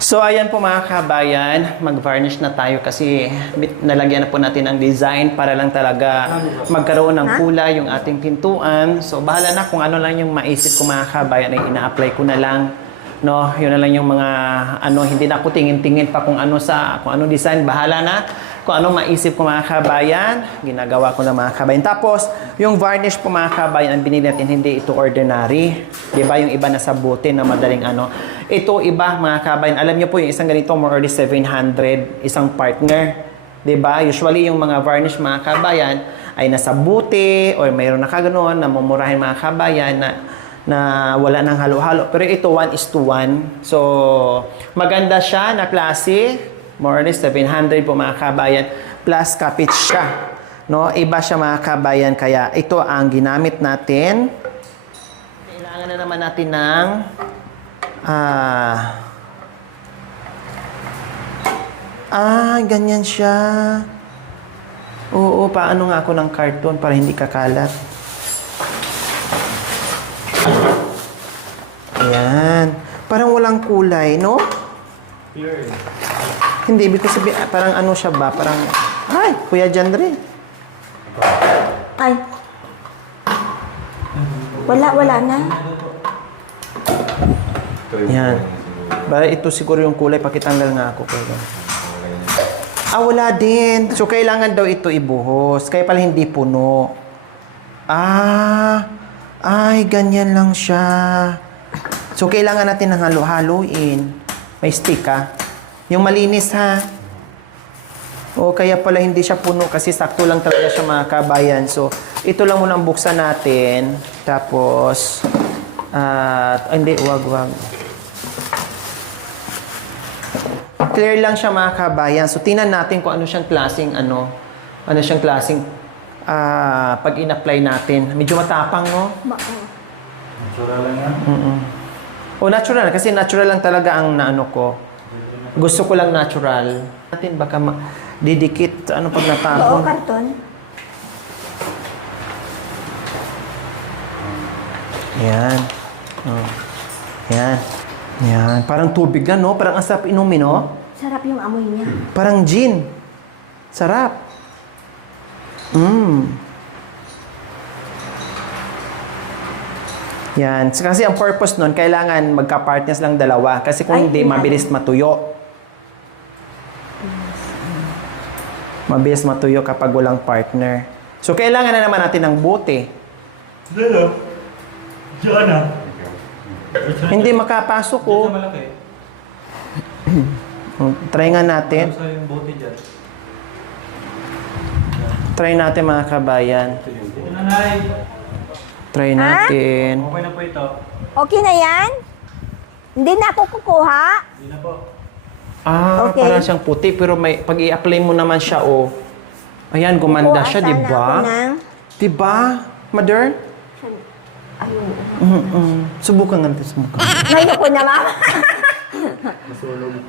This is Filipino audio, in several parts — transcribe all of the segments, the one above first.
So, ayan po mga kabayan, mag-varnish na tayo kasi nalagyan na po natin ang design para lang talaga magkaroon ng kulay yung ating pintuan. So, bahala na kung ano lang yung maisip ko mga kabayan ay ina-apply ko na lang. No, yun na lang yung mga hindi na ako tingin-tingin pa kung ano design, bahala na. Kung ano maisip ko mga kabayan, ginagawa ko na mga kabayan. Tapos, yung varnish po mga kabayan, ang binili natin, hindi ito ordinary. Diba? Yung iba na sa bote na madaling Ito iba mga kabayan. Alam niyo po yung isang ganito, more or less 700, isang partner. Diba? Usually yung mga varnish mga kabayan ay nasa bote or mayroon na kaganoon na mumurahin mga kabayan na wala nang halo-halo. Pero ito 1:1. So, maganda siya na klase. More or less 700 po mga kabayan. Plus kapit siya. No? Iba siya mga kabayan. Kaya ito ang ginamit natin. Kailangan na naman natin ng ganyan siya. Oo, paano nga ako ng karton para hindi kakalat. Ayan. Parang walang kulay, no? Clear. Hindi, ibig ko sabihin, parang siya ba? Parang, ay, Kuya Jandre. Ay. Wala na. Yan. Para ito siguro yung kulay, pakitanggal nga ako. Kuya. Wala din. So, kailangan daw ito ibuhos. Kaya pala hindi puno. Ay, ganyan lang siya. So, kailangan natin ng halo-haloin. May stick, ha? Yung malinis, ha? O, kaya pala hindi siya puno kasi sakto lang talaga siya mga kabayan. So, ito lang muna ang buksan natin. Tapos, hindi, wag. Clear lang siya mga kabayan. So, tingnan natin kung ano siyang klaseng, pag in-apply natin. Medyo matapang, no? Natural lang yan? Natural. Kasi natural lang talaga ang ko. Gusto ko lang natural. Natin baka didikit. Ano pag natapon? Oo, karton. Yan. Yan. Yan. Parang tubig na, no? Parang ang sarap inumin, no? Sarap yung amoy niya. Parang gin. Sarap. Yan. Kasi ang purpose nun, kailangan magka-partners lang dalawa. Kasi kung hindi, mabilis matuyo. Mabilis matuyo kapag walang partner. So, kailangan na naman natin ng bote. Dito. Diyan na. Hindi makapasok, oh. Dito malaki. Try nga natin. Sa yung bote dyan. Try natin mga kabayan. Ito na, Nay. Try natin. Okay na po ito. Okay na yan? Hindi na ako kukuha? Hindi na po. Okay. Parang siyang puti, pero pag i-apply mo naman siya, oh. Ayan, gumanda siya, di ba? Di ba? Mother? Ayun. Subukan natin, subukan. Ngayon ko na, mama. Masulog.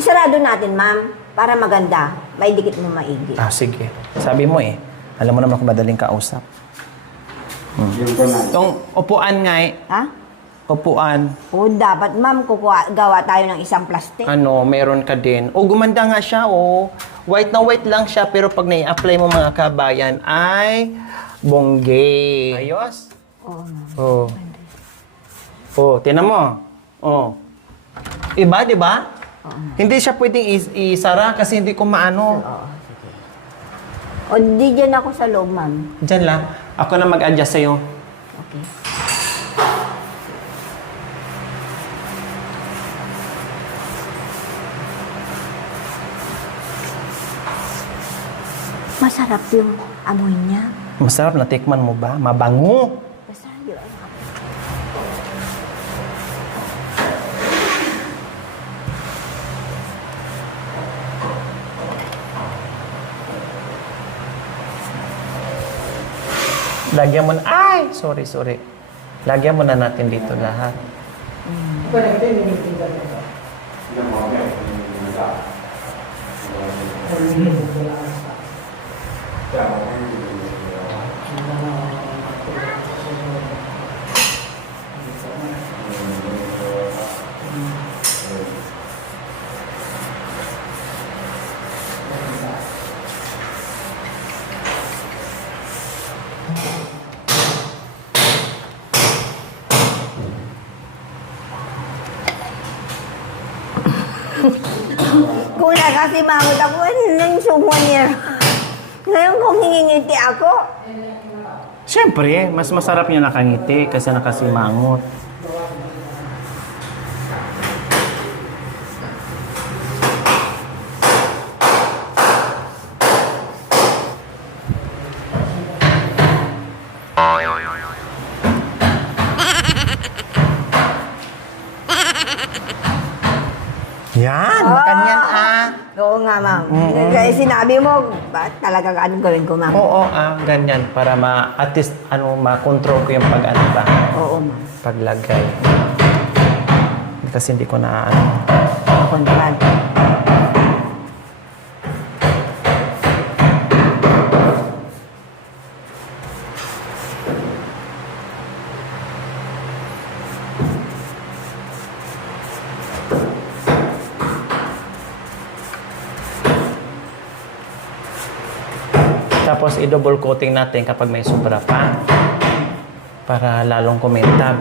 Isarado natin, ma'am. Para maganda. May dikit mo maigi. Sige. Sabi mo eh. Alam mo naman kung madaling kausap. Yung upuan nga eh. Ha? Upuan. O, dapat, ma'am, gawa tayo ng isang plastic. Meron ka din. Gumanda nga siya, oh. White na white lang siya, pero pag nai-apply mo mga kabayan, ay bongge. Ayos? Tinan mo. Iba, di ba? Hindi siya pwedeng isara kasi hindi ko maano. O, di dyan ako sa loob, ma'am. Diyan lang. Ako na mag-adjust sa'yo. Okay. Masarap yung amoy niya. Masarap, natikman mo ba? Mabango. Basta yun. Lagyan mo na. Ay! Sorry. Lagyan mo na natin dito lahat. nakasimangot ako, nang souvenir. Ngayon kung hingingiti ako, Siyempre, mas masarap yung nakangiti kasi nakasimangot. Yan, makanyan ah. oo nga ma'am. Kaya sinabi mo, ba talaga anong gawin ko ma'am? Oo, ganyan para at least ma-control ko yung pag-anta, Oo ma'am. paglagay. Kasi hindi ko na ano. Kontrol. Tapos i-double coating natin kapag may sobra pa. Para lalong kumintab.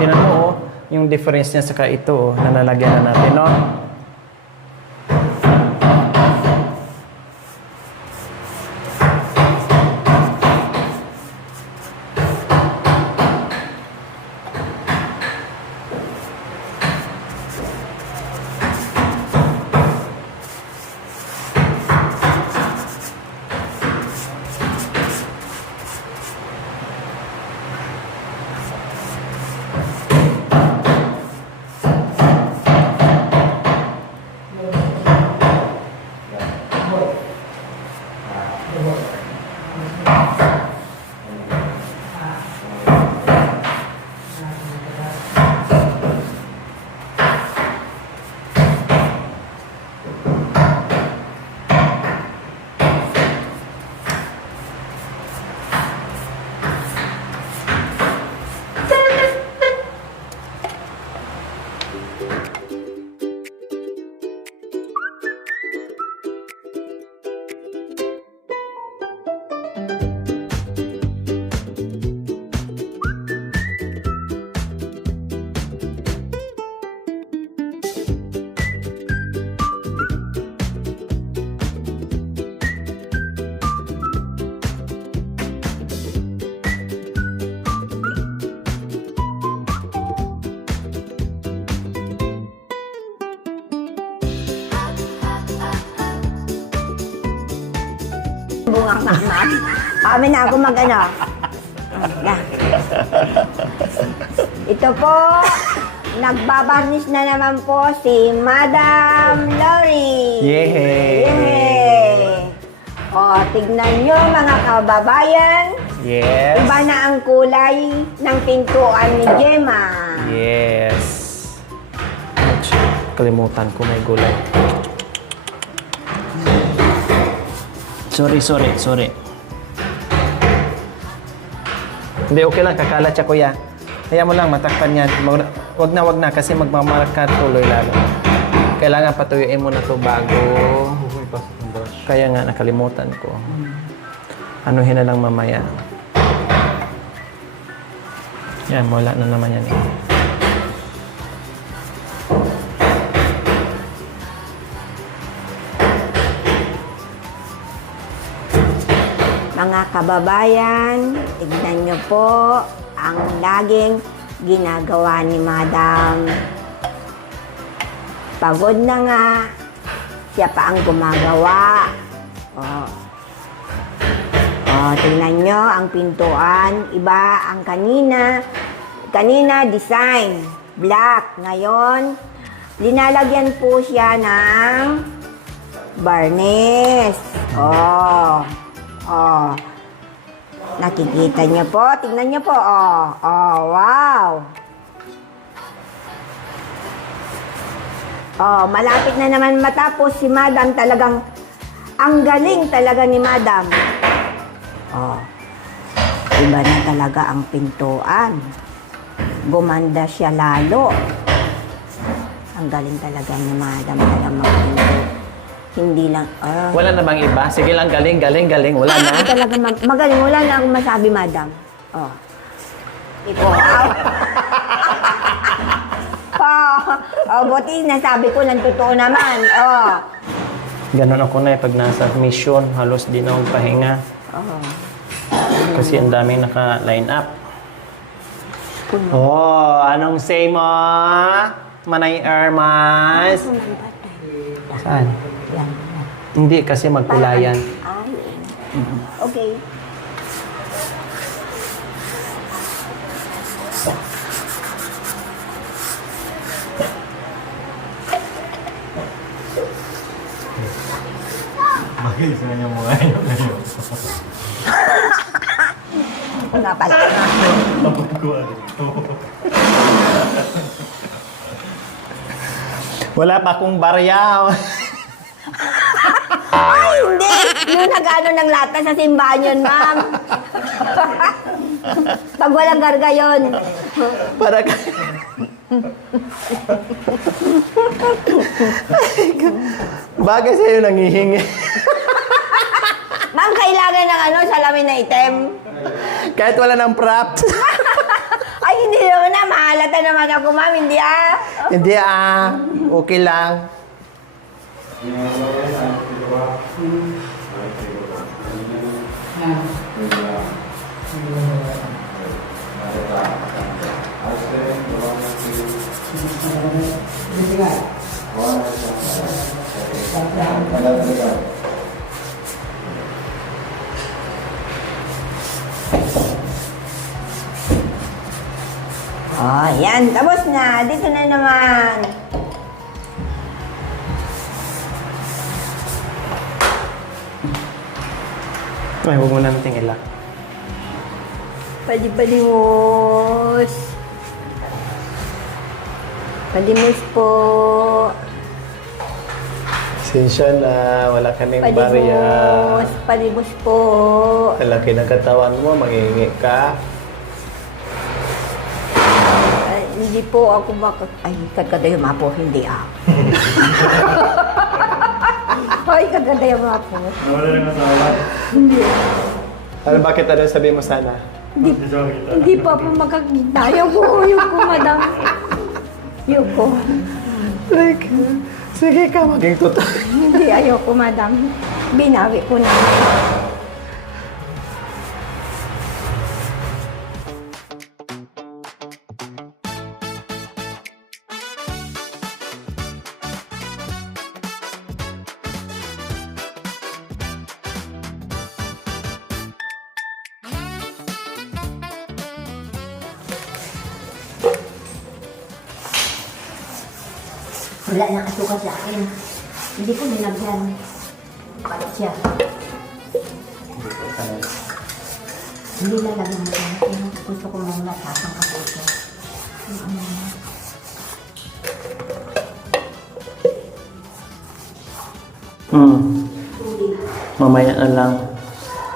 Tingnan mo oh, yung difference niya saka ito oh, na nalagyan na natin, no? Bunga ma'am. Kami na ako mag-ano. Yan. Ito po, nagbabarnish na naman po si Madam Lori. Yay! Yay! O, tignan nyo mga kababayan. Yes. Iba na ang kulay ng pintuan ni Gemma. Yes. Kalimutan ko may gulay. Sorry. Hindi, okay lang. Kakalat siya, kuya. Kaya mo lang, matakpan yan. Wag na, kasi magmamarka tuloy lalo. Kailangan patuyuin mo na to bago. Kaya nga, nakalimutan ko. Anuhin na lang mamaya. Yan, wala na naman yan. Mga kababayan, tignan nyo po ang laging ginagawa ni Madam. Pagod na nga, siya pa ang gumagawa. Tignan nyo ang pintuan. Iba ang kanina. Kanina, design. Black. Ngayon, linalagyan po siya ng varnish. Nakikita niyo po. Tingnan niyo po. Wow. Malapit na naman matapos si Madam. Talagang, ang galing talaga ni Madam. Iba na talaga ang pintuan. Gumanda siya lalo. Ang galing talaga ni Madam. Talagang magpinto. Hindi lang, Wala na bang iba? Sige lang, galing. Wala na. Talaga magaling. Wala na akong masabi, Madam. Ito. Buti nasabi ko ng totoo naman. Oh. Ganon ako na pag nasa mission, halos di na akong pahinga. Oh. Kasi ang daming naka-line up. Oh, anong say mo? Manay Ermas? Saan? Yan. Hindi, kasi magkulayan. Ay. Okay. Bakit sa kanya mo ngayon? Nga pala. Tapos ko ano. Wala pa akong barya. Ay, hindi! Yung nag-ano ng lata sa simbahan yun, ma'am. Pag walang garga yun. Para ka... Bagay sa'yo nangihingi. Ma'am, kailangan ng ano, salamin na item. Kahit wala ng props. Ay, hindi naman na. Mahalata naman ako, ma'am. Hindi ah. Hindi okay lang. Oh, yan. Tapos na. Dito na naman. Ay, huwag mo natin ilak. Palibalimos. Palimos po. Sensya na, wala ka ng barya. Palimos. Palimos po. Kalaki ng katawan mo, mangingi ka. Ay, hindi po ako ay, kaganda yung mapo. Hindi ah. Ay, kaganda yung mapo. Nawala ng asawa. Ano, bakit ano sabi mo sana? Hindi siya makita. Hindi pa po makakita. Ayoko, madam. Ayoko. Like, sige ka, maging totoo. Hindi, ayoko, madam. Binawi ko na. Wala na asukal sa akin. Hindi ko nilagyan. Palit siya. Hindi nalagyan mo yan. Gusto ko mong nasasang kapuso. Mamaya na lang.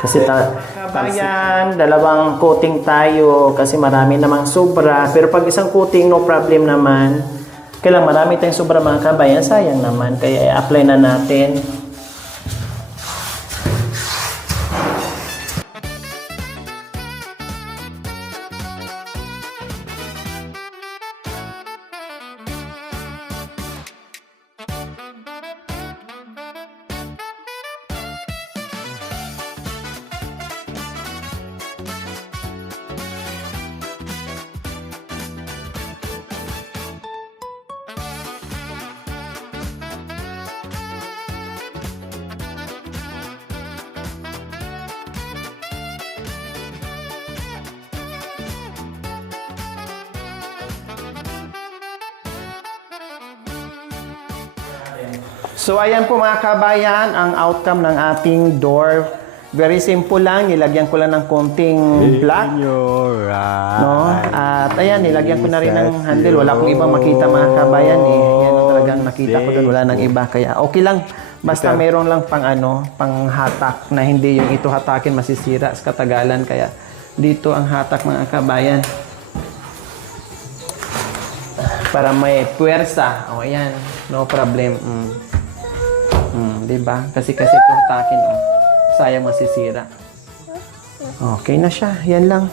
Kasi kabayan, dalawang coating tayo kasi marami namang sobra. Pero pag isang coating, no problem naman. Kailang marami tayong sobra mga kabayan, sayang naman. Kaya i-apply na natin. So ayan po mga kabayan, ang outcome ng ating door. Very simple lang, nilagyan ko lang ng konting black. No? At ayan, nilagyan ko na rin ng handle. Wala akong iba makita mga kabayan eh. Yan ang talagang nakita ko doon, wala nang iba. Kaya okay lang, basta meron lang pang hatak na hindi yung ito hatakin masisira sa katagalan. Kaya dito ang hatak mga kabayan. Para may puwersa. O ayan, no problem. Diba? Kasi ito hatakin, sayang masisira. Okay na siya. Yan lang.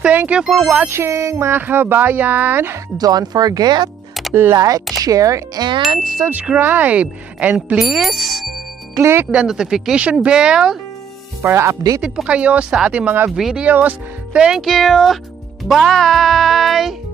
Thank you for watching, mga kabayan. Don't forget, like, share, and subscribe. And please, click the notification bell para updated po kayo sa ating mga videos. Thank you! Bye!